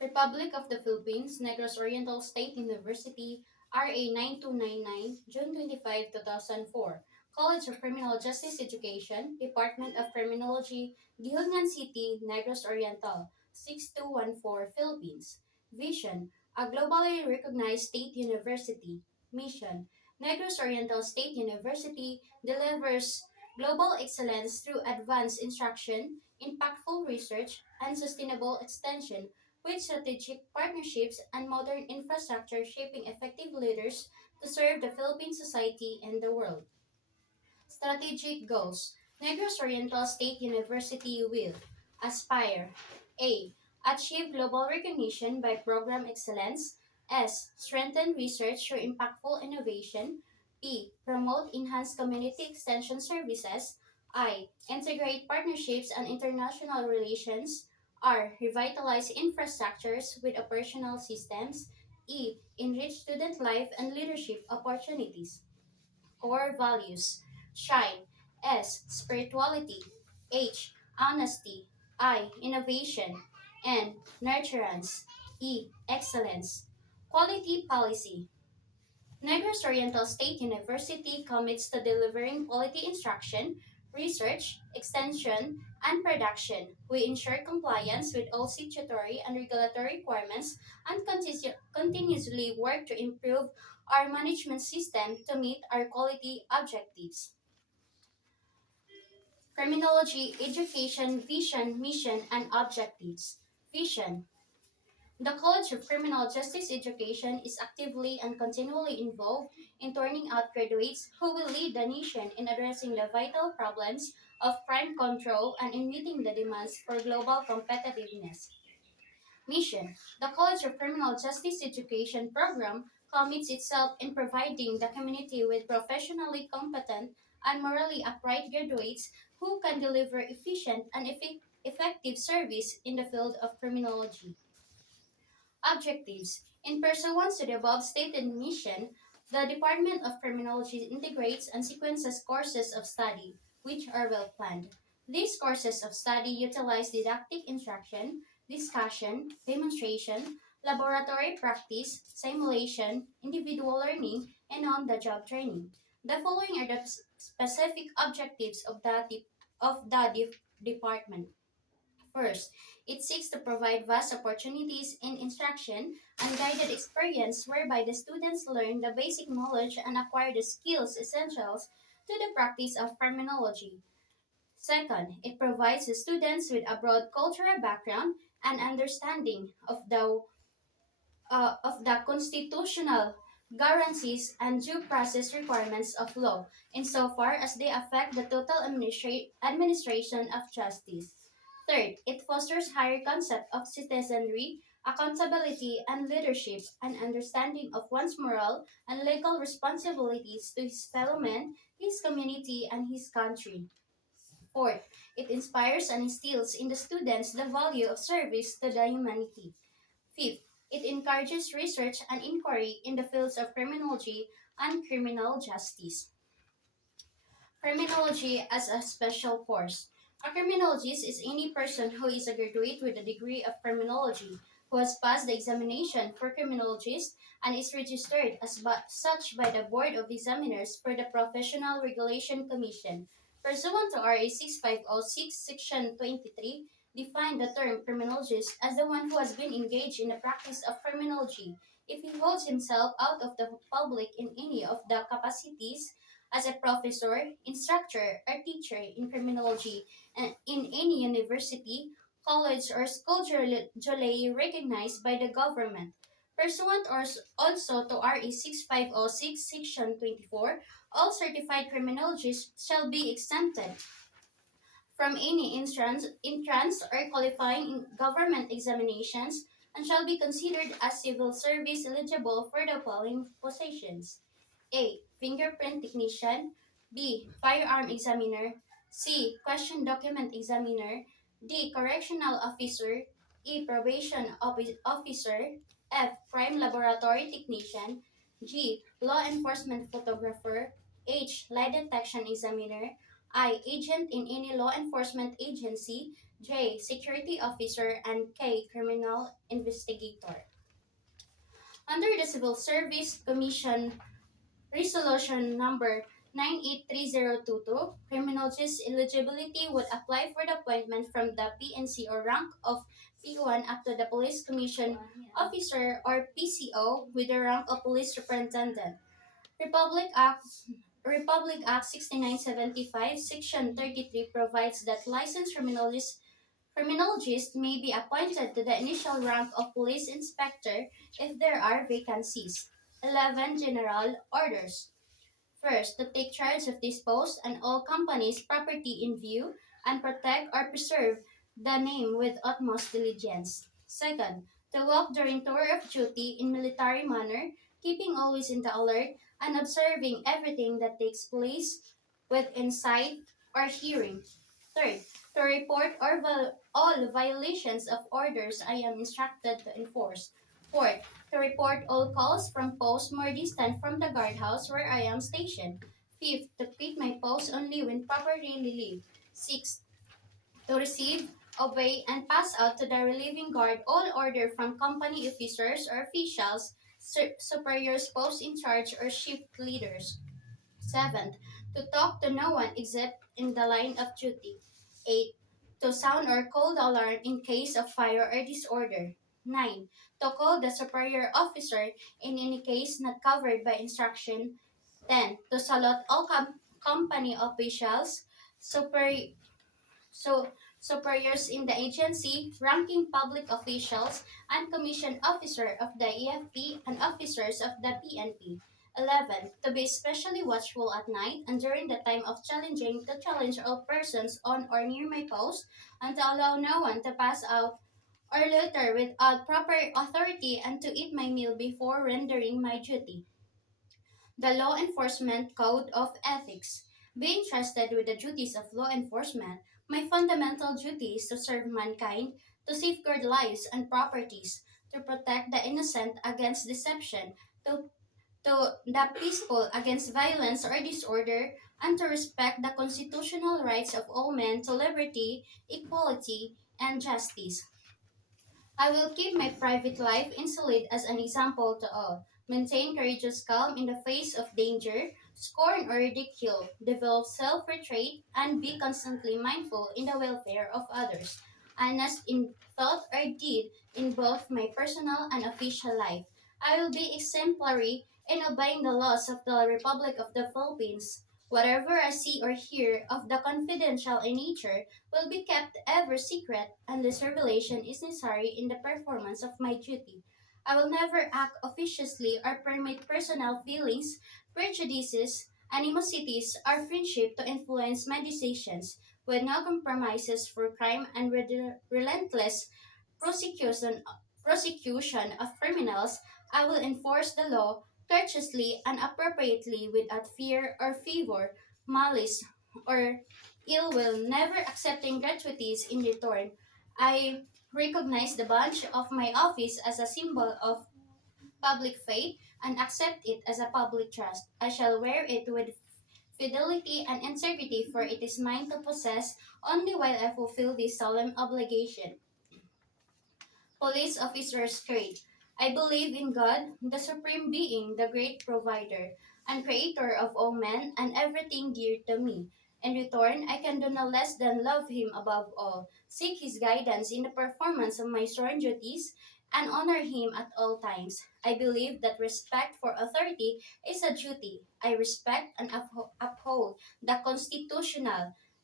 Republic of the Philippines, Negros Oriental State University, RA 9299, June 25, 2004. College of Criminal Justice Education, Department of Criminology, Gihungan City, Negros Oriental, 6214, Philippines. Vision, a globally recognized state university. Mission, Negros Oriental State University delivers global excellence through advanced instruction, impactful research, and sustainable extension with strategic partnerships and modern infrastructure shaping effective leaders to serve the Philippine society and the world. Strategic goals. Negros Oriental State University will aspire A. Achieve global recognition by program excellence. S. Strengthen research through impactful innovation. B. Promote enhanced community extension services. I. Integrate partnerships and international relations. R. Revitalize infrastructures with operational systems. E. Enrich student life and leadership opportunities. Core values. Shine. S. Spirituality. H. Honesty. I. Innovation. N. Nurturance. E. Excellence. Quality policy. Negros Oriental State University commits to delivering quality instruction, research, extension, and production. We ensure compliance with all statutory and regulatory requirements and continuously work to improve our management system to meet our quality objectives. Criminology, education, vision, mission, and objectives. Vision. The College of Criminal Justice Education is actively and continually involved in turning out graduates who will lead the nation in addressing the vital problems of crime control and in meeting the demands for global competitiveness. Mission. The College of Criminal Justice Education program commits itself in providing the community with professionally competent and morally upright graduates who can deliver efficient and effective service in the field of criminology. Objectives. In pursuance to the above stated mission, the Department of Criminology integrates and sequences courses of study, which are well planned. These courses of study utilize didactic instruction, discussion, demonstration, laboratory practice, simulation, individual learning, and on the job training. The following are the specific objectives of the department. First, it seeks to provide vast opportunities in instruction and guided experience whereby the students learn the basic knowledge and acquire the skills essentials to the practice of criminology. Second, it provides the students with a broad cultural background and understanding of the constitutional guarantees and due process requirements of law, insofar as they affect the total administration of justice. Third, it fosters higher concept of citizenry, accountability, and leadership, and understanding of one's moral and legal responsibilities to his fellow men, his community, and his country. Fourth, it inspires and instills in the students the value of service to the humanity. Fifth, it encourages research and inquiry in the fields of criminology and criminal justice. Criminology as a special course. A criminologist is any person who is a graduate with a degree of criminology who has passed the examination for criminologist and is registered as such by the Board of Examiners for the Professional Regulation Commission. Pursuant to RA 6506, Section 23, define the term criminologist as the one who has been engaged in the practice of criminology if he holds himself out of the public in any of the capacities as a professor, instructor, or teacher in criminology and in any university, college, or school duly recognized by the government. Pursuant or also to RE 6506, Section 24, all certified criminologists shall be exempted from any entrance or qualifying government examinations and shall be considered as civil service eligible for the following positions. A. Fingerprint technician. B. Firearm examiner. C. Question document examiner. D. Correctional officer. E. Probation officer. F. Crime laboratory technician. G. Law enforcement photographer. H. Lie detection examiner. I. Agent in any law enforcement agency. J. Security Officer, and K. Criminal Investigator. Under the Civil Service Commission Resolution number 983022, criminologist eligibility would apply for the appointment from the PNC or rank of P1 up to the Police Commission Officer or PCO with the rank of Police Superintendent. Republic Act Republic Act 6975, Section 33 provides that licensed criminologists may be appointed to the initial rank of police inspector if there are vacancies. 11. General orders. First, to take charge of this post and all companies' property in view and protect or preserve the name with utmost diligence. Second, to walk during tour of duty in military manner, keeping always in the alert and observing everything that takes place within sight or hearing. Third, to report all violations of orders I am instructed to enforce. Fourth, to report all calls from posts more distant from the guardhouse where I am stationed. Fifth, to quit my post only when properly relieved. Sixth, to receive, obey, and pass out to the relieving guard all order from company officers or officials, superiors, post in charge, or shift leaders. Seventh, to talk to no one except in the line of duty. Eight, to sound or call the alarm in case of fire or disorder. Nine, to call the superior officer in any case not covered by instruction. 10. To salute all company officials, super, so superiors in the agency, ranking public officials, and commission officer of the EFP and officers of the PNP. 11. To be especially watchful at night and during the time of challenging to challenge all persons on or near my post and to allow no one to pass out or litter without proper authority and to eat my meal before rendering my duty. The Law Enforcement Code of Ethics. Being trusted with the duties of law enforcement, my fundamental duty is to serve mankind, to safeguard lives and properties, to protect the innocent against deception, to, to the peaceful against violence or disorder, and to respect the constitutional rights of all men to liberty, equality, and justice. I will keep my private life insolite as an example to all. Maintain courageous calm in the face of danger, scorn or ridicule, develop self-restraint, and be constantly mindful in the welfare of others. Honest in thought or deed in both my personal and official life. I will be exemplary in obeying the laws of the Republic of the Philippines. Whatever I see or hear of the confidential in nature will be kept ever secret unless revelation is necessary in the performance of my duty. I will never act officiously or permit personal feelings, prejudices, animosities, or friendship to influence my decisions, with no compromises for crime and relentless prosecution, prosecution of criminals. I will enforce the law courteously and appropriately without fear or favor, malice, or ill will, never accepting gratuities in return. I recognize the badge of my office as a symbol of public faith and accept it as a public trust. I shall wear it with fidelity and integrity, for it is mine to possess only while I fulfill this solemn obligation. Police Officer's Grade. I believe in God, the Supreme Being, the great provider and creator of all men and everything dear to me. In return, I can do no less than love Him above all, seek His guidance in the performance of my sworn duties, and honor Him at all times. I believe that respect for authority is a duty. I respect and uphold the Constitution,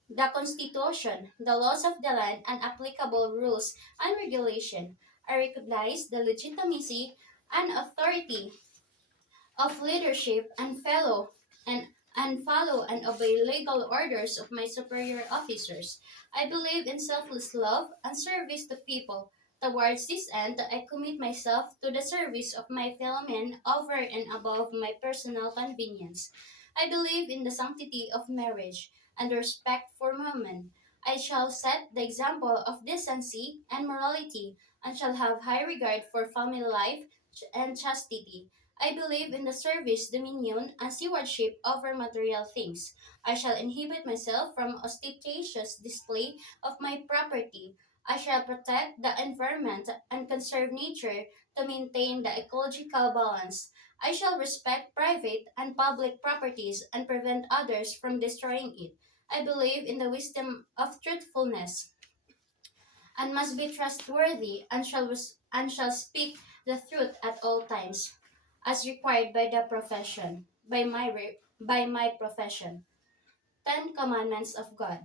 the laws of the land, and applicable rules and regulation. I recognize the legitimacy and authority of leadership and and follow and obey legal orders of my superior officers. I believe in selfless love and service to people. Towards this end, I commit myself to the service of my fellow men over and above my personal convenience. I believe in the sanctity of marriage and respect for women. I shall set the example of decency and morality and shall have high regard for family life and chastity. I believe in the service, dominion, and stewardship over material things. I shall inhibit myself from ostentatious display of my property. I shall protect the environment and conserve nature to maintain the ecological balance. I shall respect private and public properties and prevent others from destroying it. I believe in the wisdom of truthfulness and must be trustworthy and shall speak the truth at all times, as required by the profession, by my profession. 10 Commandments of God.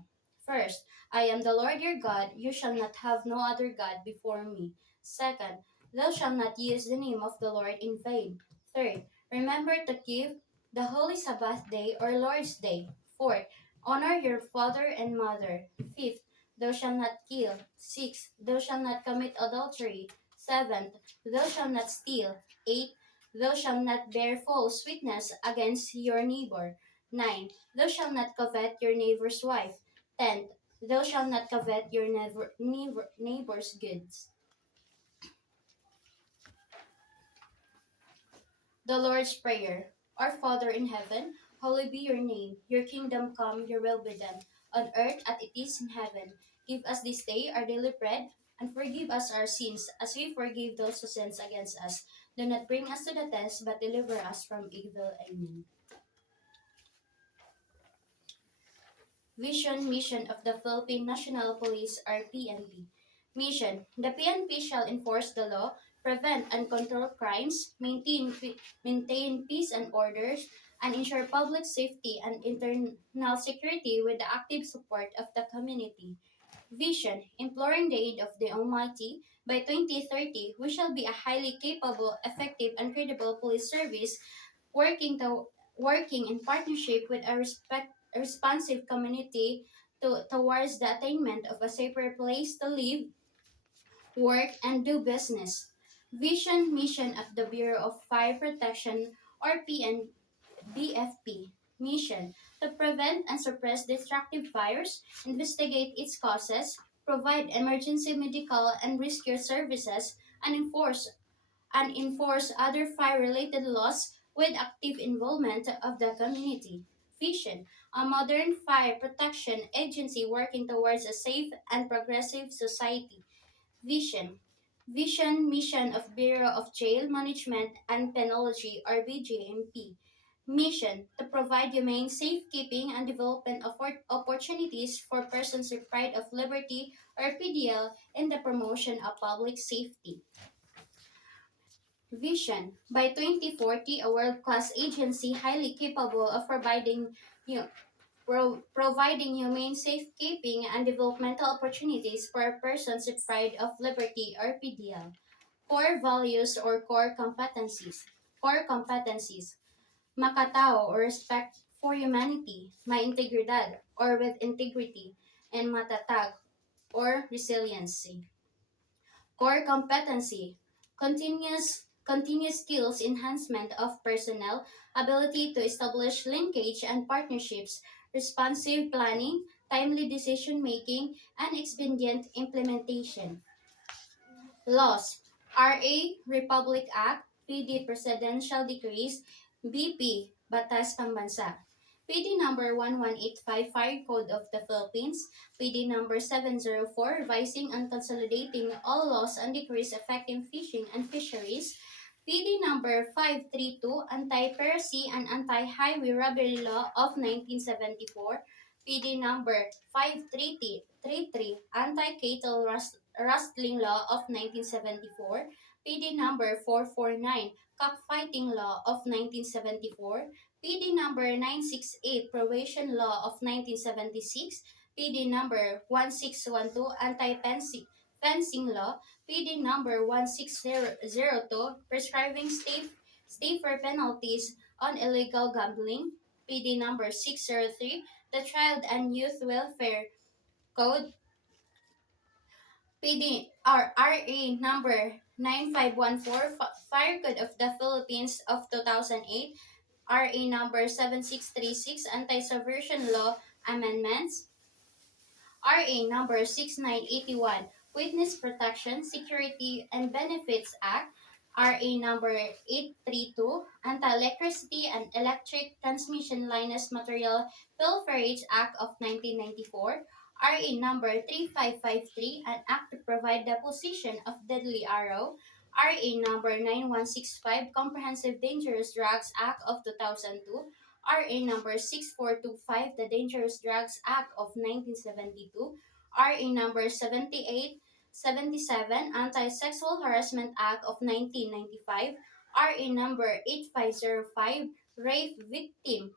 First, I am the Lord your God. You shall not have no other God before me. Second, thou shalt not use the name of the Lord in vain. Third, remember to keep the holy Sabbath day or Lord's day. Fourth, honor your father and mother. Fifth, thou shalt not kill. Sixth, thou shalt not commit adultery. Seventh, thou shalt not steal. Eighth, thou shalt not bear false witness against your neighbor. 9. Thou shalt not covet your neighbor's wife. 10. Thou shalt not covet your neighbor's goods. The Lord's Prayer. Our Father in heaven, hallowed be your name. Your kingdom come, your will be done, on earth as it is in heaven. Give us this day our daily bread, and forgive us our sins, as we forgive those who sin against us. Do not bring us to the test, but deliver us from evil. Amen. Vision Mission of the Philippine National Police or PNP. Mission: the PNP shall enforce the law, prevent and control crimes, maintain peace and orders, and ensure public safety and internal security with the active support of the community. Vision: imploring the aid of the Almighty, by 2030 we shall be a highly capable, effective, and credible police service working to working in partnership with a responsive community towards the attainment of a safer place to live, work, and do business. Vision Mission of the Bureau of Fire Protection or BFP. Mission: to prevent and suppress destructive fires, investigate its causes, provide emergency medical and rescue services, and enforce other fire-related laws with active involvement of the community. Vision: a modern fire protection agency working towards a safe and progressive society. Vision: Vision Mission of Bureau of Jail Management and Penology or BJMP. Mission: to provide humane safekeeping and development opportunities for persons deprived of liberty or PDL in the promotion of public safety. Vision: by 2040, a world-class agency highly capable of providing humane safekeeping and developmental opportunities for persons deprived of liberty or PDL. Core values or core competencies. Core competencies: makatao or respect for humanity, may integridad or with integrity, and matatag or resiliency. Core competency: continuous skills enhancement of personnel, ability to establish linkage and partnerships, responsive planning, timely decision making, and expedient implementation. Laws: RA Republic Act, PD Presidential Decrees, BP Batas Pambansa. PD number 11855 Fire Code of the Philippines, PD number 704 Revising and Consolidating All Laws and Decrees Affecting Fishing and Fisheries, PD number 532 Anti-Piracy and Anti-Highway Robbery Law of 1974, PD number 533 Anti-Cattle Rustling Law of 1974, PD number 449 Cockfighting Law of 1974, PD number 968 Probation Law of 1976, PD number 1612 Anti-Fencing Law, PD number 1602 Prescribing stiffer penalties on illegal gambling, PD number 603 the Child and Youth Welfare Code, RA number 9514 Fire Code of the Philippines of 2008, RA number 7636 Anti-Subversion Law Amendments, RA number 6981 Witness Protection, Security and Benefits Act, RA number 832, Anti-Electricity and Electric Transmission Lines Material Pilferage Act of 1994, RA number 3553, an act to provide deposition of deadly arrow, RA number 9165, Comprehensive Dangerous Drugs Act of 2002, RA number 6425, the Dangerous Drugs Act of 1972, RA number 7877, Anti-Sexual Harassment Act of 1995, RA number 8505, Rape Victim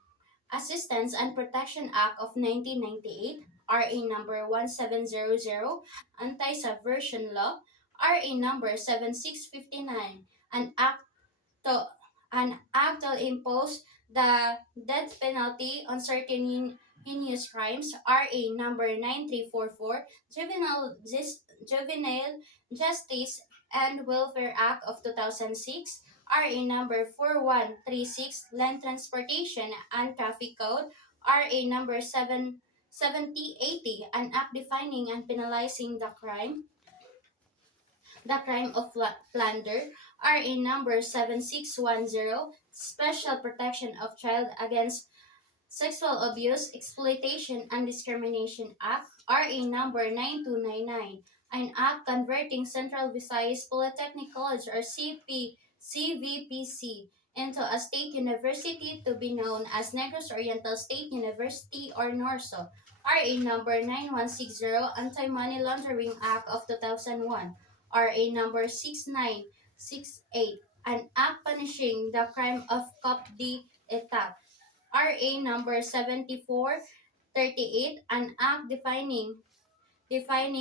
Assistance and Protection Act of 1998, RA number 1700, Anti-Subversion Law, RA number 7659, an act to to impose the death penalty on certain heinous crimes, RA number 9344, Juvenile Justice and Welfare Act of 2006, RA number 4136, Land Transportation and Traffic Code, RA number 7080, an act defining and penalizing the crime of plunder, RA number 7610, Special Protection of Child Against Sexual Abuse, Exploitation, and Discrimination Act, RA number 9299, an act converting Central Visayas Polytechnic College or CVPC into a state university to be known as Negros Oriental State University or NORSO, RA number 9160, Anti-Money Laundering Act of 2001, RA number 6968, an act punishing the crime of coup d'etat, RA number 7438, an act defining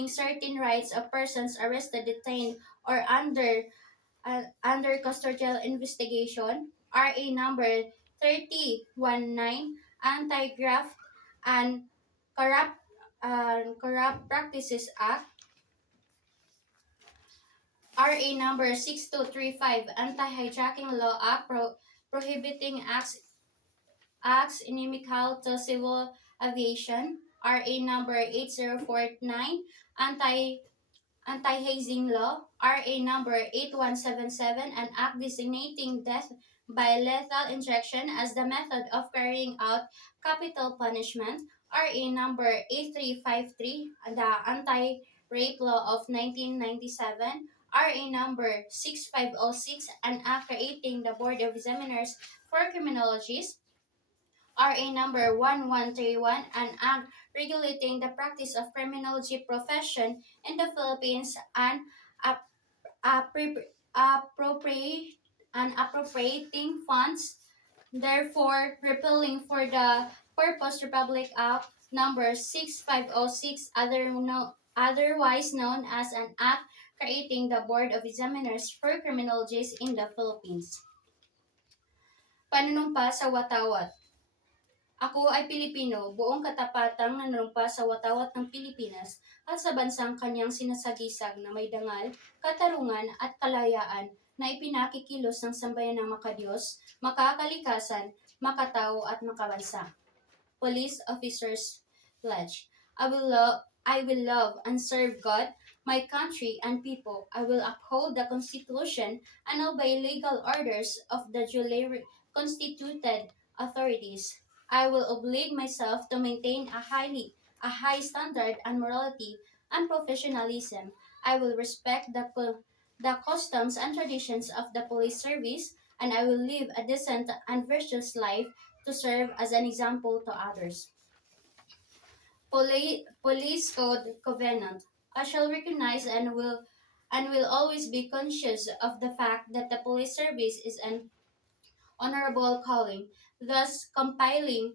certain rights of persons arrested, detained, or under custodial investigation, RA number 3019, Anti-Graft and Corrupt Practices Act, RA number 6235, Anti-Hijacking Law Act, prohibiting acts inimical to civil aviation, RA number 8049, anti Anti-Hazing Law, RA number 8177, an act designating death by lethal injection as the method of carrying out capital punishment, RA number 8353, the Anti-Rape Law of 1997, RA number 6506, an act creating the Board of Examiners for Criminologists, RA number 1131, an act regulating the practice of criminology profession in the Philippines and ap- appro- appropriate appropriating funds, therefore repealing for the purpose Republic Act number 6506, otherwise known as an act creating the Board of Examiners for Criminologists in the Philippines. Panunumpa sa watawat. Ako ay Pilipino, buong katapatang nanunumpa sa watawat ng Pilipinas at sa bansang kanyang sinasagisag na may dangal, katarungan at kalayaan na ipinakikilos ng sambayan ng makadiyos, makakalikasan, makatao at makabansa. Police Officers Pledge. I will love and serve God, my country and people. I will uphold the Constitution and obey legal orders of the duly constituted authorities. I will oblige myself to maintain a high standard and morality and professionalism. I will respect the customs and traditions of the police service, and I will live a decent and virtuous life to serve as an example to others. Police Code Covenant. I shall recognize and will always be conscious of the fact that the police service is an honorable calling, thus compelling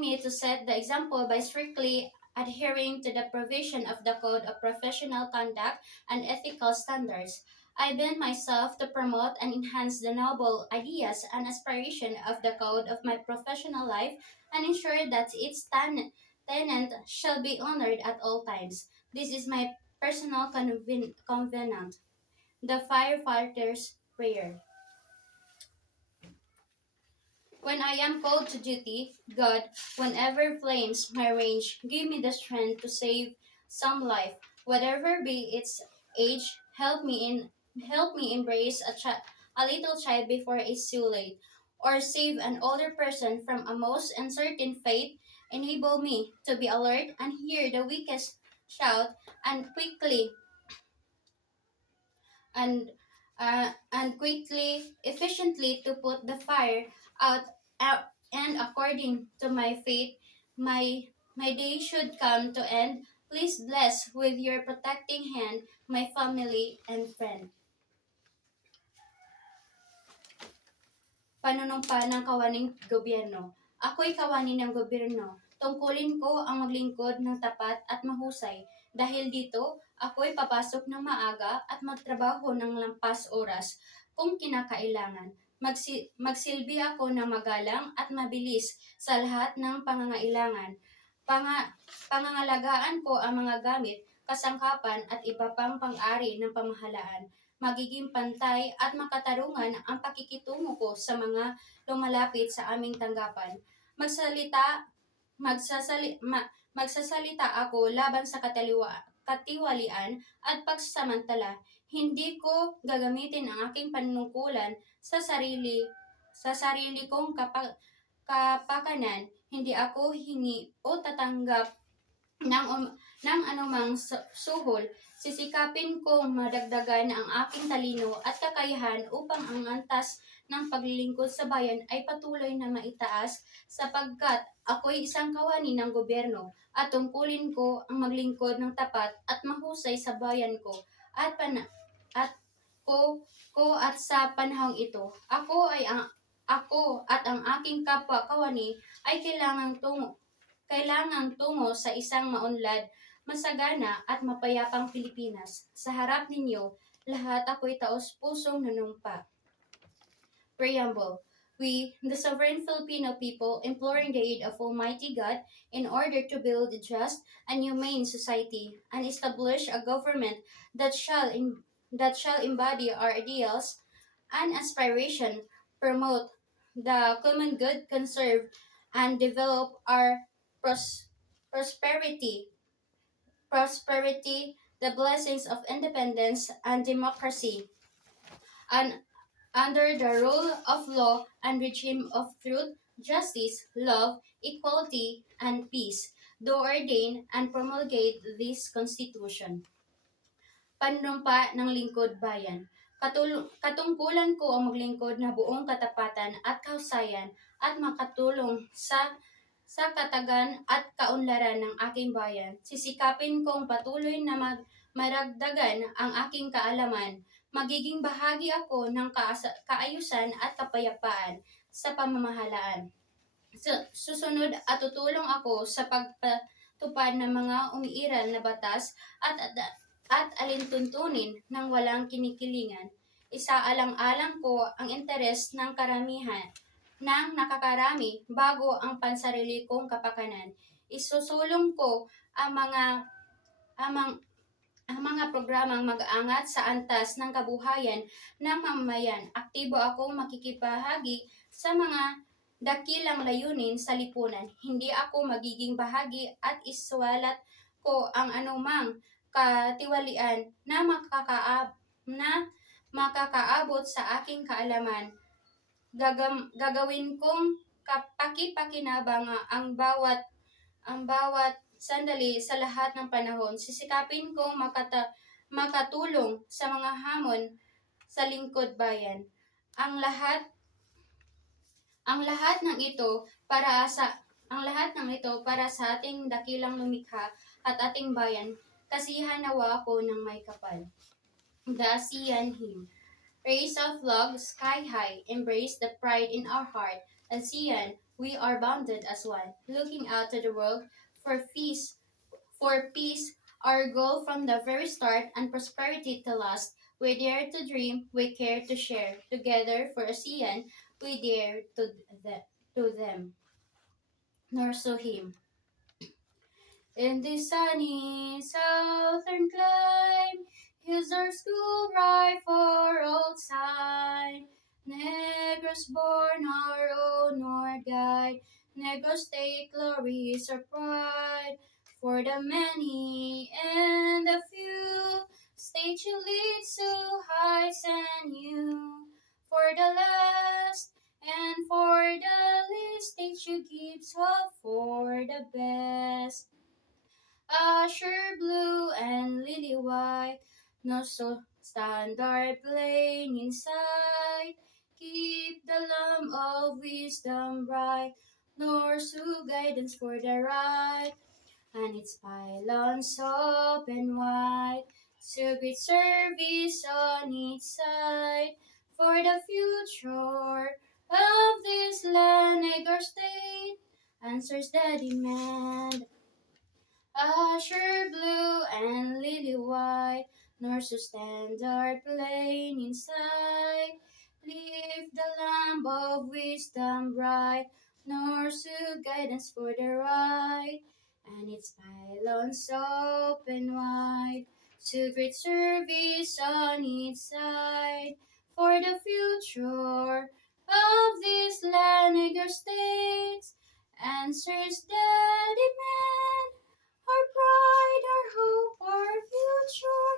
me to set the example by strictly adhering to the provision of the Code of Professional Conduct and Ethical Standards. I bend myself to promote and enhance the noble ideas and aspiration of the code of my professional life and ensure that its tenant shall be honored at all times. This is my personal covenant. The Firefighter's Prayer. When I am called to duty, God, whenever flames my range, give me the strength to save some life, whatever be its age. Help me Help me embrace a little child before it's too late, or save an older person from a most uncertain fate. Enable me to be alert and hear the weakest shout, and efficiently to put the fire out. And according to my fate, my my day should come to end. Please bless with your protecting hand my family and friend. Panunumpa ng kawaning gobyerno. Ako'y kawani ng gobyerno. Tungkulin ko ang maglingkod ng tapat at mahusay. Dahil dito, ako'y papasok ng maaga at magtrabaho ng lampas oras kung kinakailangan. Magsilbi ako ng magalang at mabilis sa lahat ng pangangailangan. Pangangalagaan ko ang mga gamit, kasangkapan at iba pang pang-ari ng pamahalaan. Magiging pantay at makatarungan ang pakikitungo ko sa mga lumalapit sa aming tanggapan. Magsalita, magsasalita ako laban sa katiwalian at pagsasamantala. Hindi ko gagamitin ang aking panunungkulan sa sarili kong kapakanan. Hindi ako hingi o tatanggap ng anumang suhol. Sisikapin kong madagdagan ang aking talino at kakayahan upang ang antas ng paglilingkod sa bayan ay patuloy na maitaas, sapagkat ako'y isang kawani ng gobyerno at tungkulin ko ang maglingkod ng tapat at mahusay sa bayan ko at at at sa panahong ito. Ako at ang aking kapwa kawani ay kailangang tungo sa isang maunlad, masagana at mapayapang Pilipinas. Sa harap ninyo, lahat ako'y taos-pusong nanumpa. Preamble. We, the sovereign Filipino people, imploring the aid of Almighty God in order to build a just and humane society and establish a government that shall embody our ideals and aspiration, promote the common good, conserve and develop our pros- prosperity, the blessings of independence and democracy, and under the rule of law and regime of truth, justice, love, equality, and peace, do ordain and promulgate this Constitution. Panunumpa ng Lingkod Bayan. Katungkulan ko ang maglingkod na buong katapatan at kahusayan at makatulong sa katagan at kaunlaran ng aking bayan. Sisikapin kong patuloy na maragdagan ang aking kaalaman. Magiging bahagi ako ng kaayusan at kapayapaan sa pamamahalaan. Susunod at tutulong ako sa pagpatupad ng mga umiiral na batas at alintuntunin ng walang kinikilingan. Isaalang-alang ko ang interes ng karamihan ng nakakarami bago ang pansarili kong kapakanan. Isusulong ko ang mga programang mag-aangat sa antas ng kabuhayan ng mamamayan. Aktibo akong makikibahagi sa mga dakilang layunin sa lipunan. Hindi ako magiging bahagi at isuwalat ko ang anumang katiwalian na makakaabot sa aking kaalaman. Gagawin kong kapaki-pakinabang ang bawat sandali sa lahat ng panahon. Sisikapin kong makatulong sa mga hamon sa lingkod bayan. Ang lahat ng ito para sa ating dakilang lumikha at ating bayan. Kasiyahan nawa ako ng may kapal. The ASEAN Hymn. Raise our flag sky high, embrace the pride in our heart. ASEAN, we are bounded as one, looking out to the world for peace, our goal from the very start, and prosperity to last. We dare to dream, we care to share. Together for ASEAN, we dare to them. Norso Hymn. In this sunny southern clime, is our school right for all time. Negros born our own Lord guide, Negros state glory is our pride. For the many and the few, state you lead so high always hope for the best. Azure blue and lily white, no so standard plain inside. Keep the lamp of wisdom bright, nor to guidance for the right, and its pylons open wide. Secret service on each side, for the future of this land, or state answers the demand. Azure blue and lily white, nor so standard plain inside. Leave the lamp of wisdom bright, nor so guidance for the right, and its pylons open wide. Secret service on each side, for the future of this land, your states answers the demand. Our pride, our hope, our future,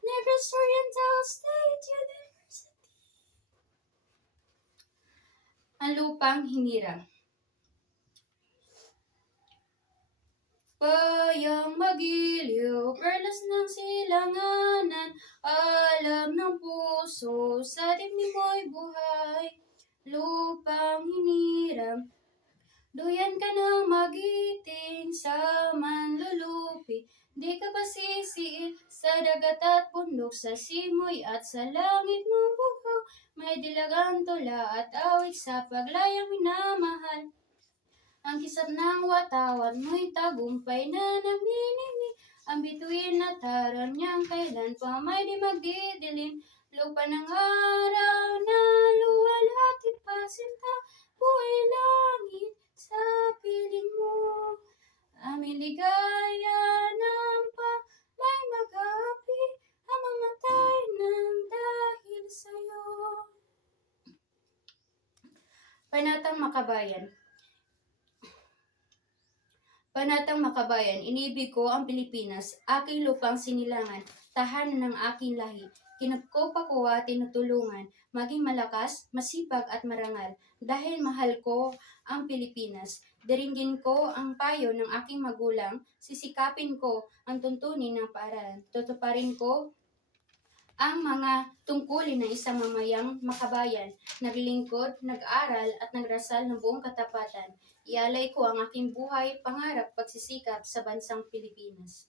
Negros Oriental State University. Ang lupang hinirang. Bayang magiliw, perlas ng silanganan, alam ng puso, sa dibdib mo'y buhay. Lupang hinirang, duyan ka ng magiting sa manlulupi. Di ka pa sisiil sa dagat at bundok, sa simoy at sa langit mong buhaw. May dilagang tula at awit sa paglayang minamahal. Ang kisap ng watawan mo'y tagumpay na naminimi. Ang bituin at harang niyang kailan pa may di magdidilim. Lupa ng araw na luwalhati pasinta, buhay langit sa piling mo. Aming ligaya ng palay mag-api, ang mamatay ng dahil sa'yo. Panatang Makabayan. Panatang Makabayan, inibig ko ang Pilipinas, aking lupang sinilangan, tahanan ng aking lahi. Kinupkop ako at tinutulungan, maging malakas, masipag at marangal. Dahil mahal ko ang Pilipinas, diringgin ko ang payo ng aking magulang, sisikapin ko ang tuntunin ng paaralan. Tutuparin ko ang mga tungkulin ng isang mamayang makabayan, naglingkod, nag-aral at nagrasal ng buong katapatan. Ialay ko ang aking buhay, pangarap, pagsisikap sa bansang Pilipinas.